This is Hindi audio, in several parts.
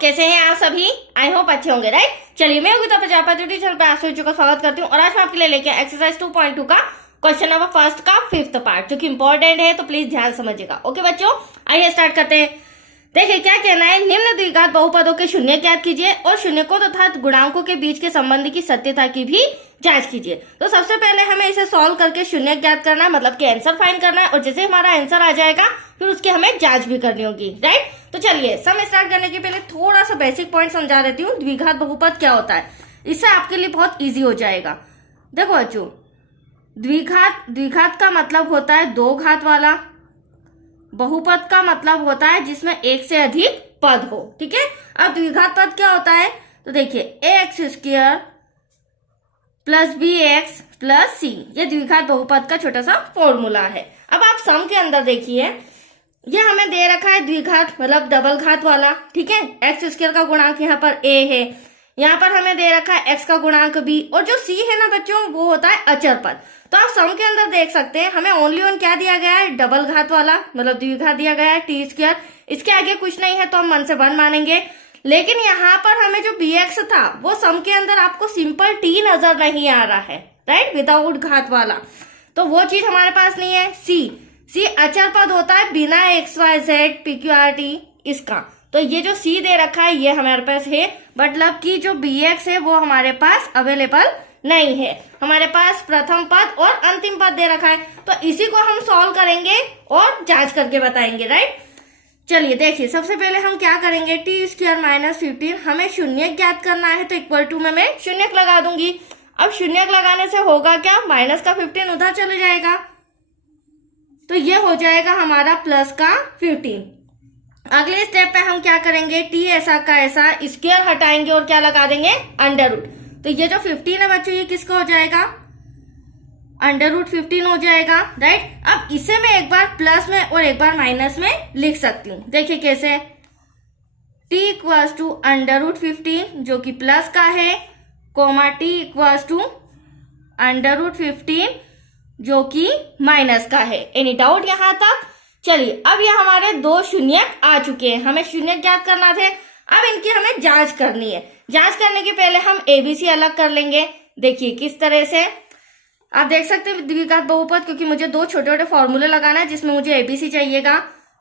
कैसे हैं आप सभी? आई होप अच्छे होंगे, राइट। चलिए, मैं योगिता प्रजापति चैनल पे आप सभी का स्वागत करती हूँ और आज मैं आपके लिए लेके एक्सरसाइज 2.2 का क्वेश्चन नंबर फर्स्ट का 5th पार्ट, जो कि इंपॉर्टेंट है, तो प्लीज ध्यान समझिएगा। ओके बच्चों, आइए स्टार्ट करते हैं। देखिए क्या कहना है, निम्न द्विघात बहुपदों के शून्य ज्ञात कीजिए और शून्यकों तथा गुणांकों के बीच के संबंध की सत्यता की भी जांच कीजिए। तो सबसे पहले हमें इसे सॉल्व करके शून्य ज्ञात करना है, मतलब कि आंसर फाइंड करना है, और जैसे हमारा आंसर आ जाएगा फिर उसकी हमें जांच भी करनी होगी, राइट। तो चलिए, सम स्टार्ट करने के पहले थोड़ा सा बेसिक पॉइंट समझा देती हूँ। द्विघात बहुपद क्या होता है, इससे आपके लिए बहुत ईजी हो जाएगा। देखो बच्चों, द्विघात का मतलब होता है दो घात वाला, बहुपद का मतलब होता है जिसमें एक से अधिक पद हो, ठीक है। अब द्विघात पद क्या होता है, तो देखिए a² plus bx plus c, ये द्विघात बहुपद का छोटा सा फॉर्मूला है। अब आप सम के अंदर देखिए, ये हमें दे रखा है द्विघात मतलब डबल घात वाला, ठीक है। x² का गुणांक यहाँ पर a है, यहाँ पर हमें दे रखा है x का गुणांक b, और जो c है ना बच्चों, वो होता है अचर पद। तो आप सम के अंदर देख सकते हैं, हमें ओनली ऑन क्या दिया गया है, डबल घात वाला मतलब द्विघात दिया गया है t²। इसके आगे कुछ नहीं है तो हम मन से 1 मानेंगे। लेकिन यहाँ पर हमें जो bx था वो सम के अंदर आपको सिंपल t नजर नहीं आ रहा है, राइट, विदाउट घात वाला, तो वो चीज हमारे पास नहीं है। c अचर पद होता है बिना xyz pqrt इसका, तो ये जो c दे रखा है ये हमारे पास है, मतलब कि जो bx है वो हमारे पास अवेलेबल नहीं है। हमारे पास प्रथम पद और अंतिम पद दे रखा है, तो इसी को हम सॉल्व करेंगे और जांच करके बताएंगे, राइट। चलिए देखिए, सबसे पहले हम क्या करेंगे, t² - 15 हमें शून्य ज्ञात करना है, तो इक्वल टू में मैं शून्यक लगा दूंगी। अब शून्यक लगाने से होगा क्या, माइनस का 15 उधर चले जाएगा, तो ये हो जाएगा हमारा प्लस का 15। अगले स्टेप पे हम क्या करेंगे, t ऐसा का ऐसा स्क्वायर हटाएंगे और क्या लगा देंगे, अंडर रूट। तो ये जो 15 है बच्चों, ये किसका हो जाएगा, अंडर रूट 15 हो जाएगा, राइट। अब इसे मैं एक बार प्लस में और एक बार माइनस में लिख सकती हूँ। देखिए कैसे, t equals to under root 15 जो कि प्लस का है, comma t equals to under root 15 जो कि माइनस का है। एनी डाउट यहाँ तक? चलिए, अब ये हमारे दो शून्यक आ चुके हैं, हमें शून्यक ज्ञात करना थे, अब इनकी हमें जांच करनी है। जांच करने के पहले हम एबीसी अलग कर लेंगे। देखिए किस तरह से, आप देख सकते हैं द्विघात बहुपद, क्योंकि मुझे दो छोटे छोटे फॉर्मूले लगाना है जिसमें मुझे एबीसी चाहिएगा।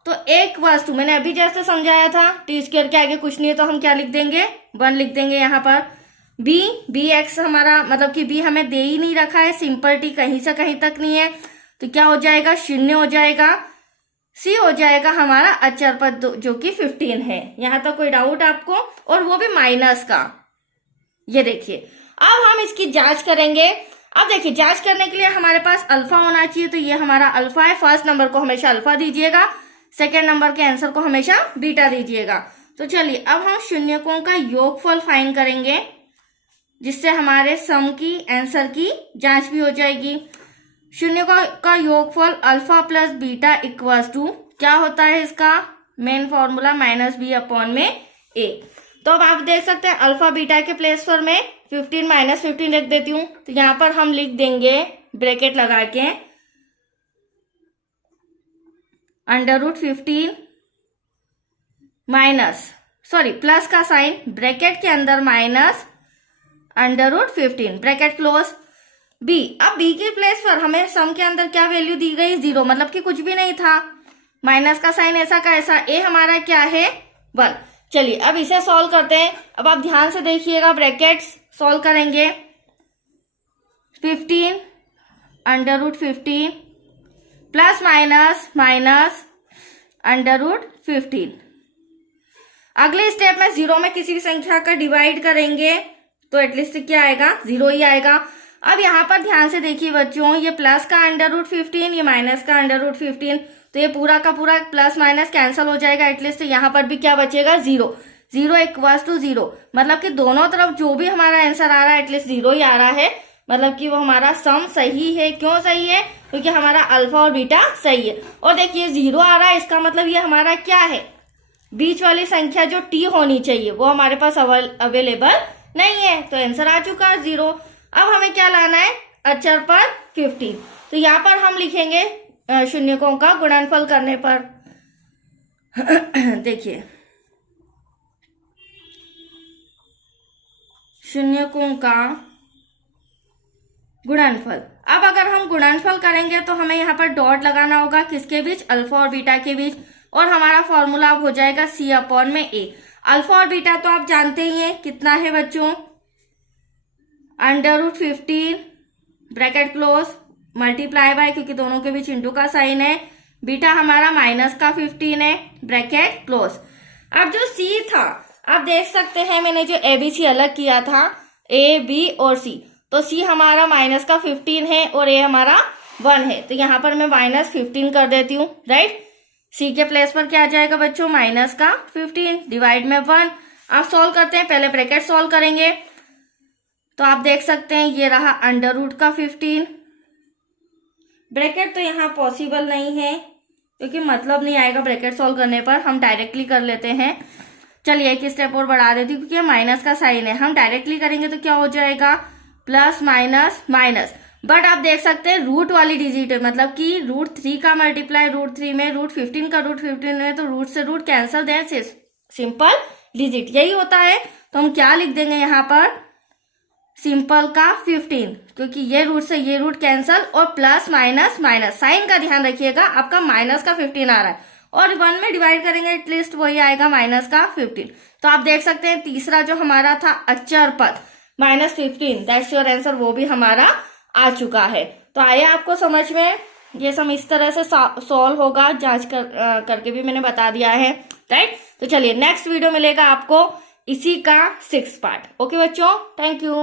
तो एक वस्तु मैंने अभी जैसे समझाया था, t² के आगे कुछ नहीं है तो हम क्या लिख देंगे, 1 लिख देंगे। यहाँ पर bx हमारा मतलब कि b हमें दे ही नहीं रखा है, सिंपल t कहीं से कहीं तक नहीं है, तो क्या हो जाएगा, 0 हो जाएगा। c हो जाएगा हमारा अचर पद जो कि 15 है। यहाँ तक कोई डाउट आपको, और वो भी माइनस का। ये देखिए, अब हम इसकी जांच करेंगे। अब देखिए, जांच करने के लिए हमारे पास अल्फा होना चाहिए, तो ये हमारा अल्फा है। फर्स्ट नंबर को हमेशा अल्फा दीजिएगा, सेकेंड नंबर के आंसर को हमेशा बीटा दीजिएगा। तो चलिए, अब हम शून्यकों का योगफल फाइंड करेंगे, जिससे हमारे सम की आंसर की जांच भी हो जाएगी। शून्यकों का योगफल alpha plus beta equals to क्या होता है, इसका मेन फॉर्मूला -b/a। तो अब आप देख सकते हैं, अल्फा बीटा के प्लेस पर मैं 15 - 15 रख देती हूँ, तो यहाँ पर हम लिख देंगे ब्रैकेट लगा के under root 15 minus, sorry plus का साइन, ब्रैकेट के अंदर minus under root 15 bracket close b। अब b के प्लेस पर हमें सम के अंदर क्या वैल्यू दी गई, 0, मतलब कि कुछ भी नहीं था, माइनस का साइन ऐसा का ऐसा, a हमारा क्या है, 1। चलिए अब इसे सॉल्व करते हैं। अब आप ध्यान से देखिएगा, ब्रैकेट्स सॉल्व करेंगे, 15 under root 15 plus minus minus under root 15। अगले स्टेप में 0 में किसी भी संख्या का डिवाइड करेंगे तो एटलीस्ट क्या आएगा, 0 ही आएगा। अब यहाँ पर ध्यान से देखिए बच्चों, ये प्लस का अंडर रूट 15, ये माइनस का अंडर रूट 15, तो ये पूरा का पूरा प्लस माइनस कैंसिल हो जाएगा, एटलीस्ट यहाँ पर भी क्या बचेगा, 0। 0 इक्वल्स टू 0, मतलब कि दोनों तरफ जो भी हमारा आंसर आ रहा है एटलीस्ट 0 ही आ रहा है, मतलब कि वो हमारा सम सही है। क्यों सही है, क्योंकि हमारा अल्फा और बीटा सही है। और देखिए 0 आ रहा है, इसका मतलब ये हमारा क्या है, बीच वाली संख्या जो t होनी चाहिए वो हमारे पास अवेलेबल नहीं है, तो आंसर आ चुका है 0। अब हमें क्या लाना है, अचर पद 15, तो यहाँ पर हम लिखेंगे शून्यकों का गुणनफल करने पर देखिए शून्यकों का गुणनफल। अब अगर हम गुणनफल करेंगे तो हमें यहाँ पर डॉट लगाना होगा, किसके बीच, अल्फा और बीटा के बीच, और हमारा फॉर्मूला अब हो जाएगा C/A। अल्फा और बीटा तो आप जानते ही हैं, कितना है बच्चों, √15 ब्रैकेट क्लोज मल्टीप्लाई बाय, क्योंकि दोनों के बीच इंटू का साइन है, बीटा हमारा -15 है ब्रैकेट क्लोज। अब जो C था, आप देख सकते हैं मैंने जो ABC अलग किया था, A, B और C, तो C हमारा -15 है और A हमारा 1 है, तो यहाँ पर मैं -15 कर देती हूँ, राइट। C के प्लेस पर क्या आ जाएगा बच्चों, -15 डिवाइड में 1। आप सॉल्व करते हैं, पहले ब्रैकेट सॉल्व करेंगे, तो आप देख सकते हैं ये रहा √15। ब्रैकेट तो यहाँ पॉसिबल नहीं है क्योंकि मतलब नहीं आएगा ब्रैकेट सॉल्व करने पर, हम डायरेक्टली कर लेते हैं। चलिए एक स्टेप और बढ़ा देती हूँ, क्योंकि माइनस का साइन है, हम डायरेक्टली करेंगे तो क्या हो जाएगा, प्लस माइनस माइनस। बट आप देख सकते हैं रूट वाली डिजिट है, मतलब कि √3 का मल्टीप्लाई √3 में, √15 का √15 में, तो रूट से रूट कैंसल, दें सिंपल डिजिट, यही होता है। तो हम क्या लिख देंगे यहाँ पर, सिंपल का 15, क्योंकि ये रूट से ये रूट कैंसल, और प्लस माइनस माइनस, साइन का ध्यान रखिएगा, आपका माइनस का 15 आ रहा है, और 1 में डिवाइड करेंगे एटलीस्ट वही आएगा माइनस का 15। तो आप देख सकते हैं तीसरा जो हमारा था अचर पद -15, दैट्स योर आंसर, वो भी हमारा आ चुका है। तो आया आपको समझ में, ये सब इस तरह से सॉल्व होगा, जांच करके भी मैंने बता दिया है, राइट। तो चलिए नेक्स्ट वीडियो मिलेगा आपको इसी का 6th पार्ट। ओके बच्चों, थैंक यू।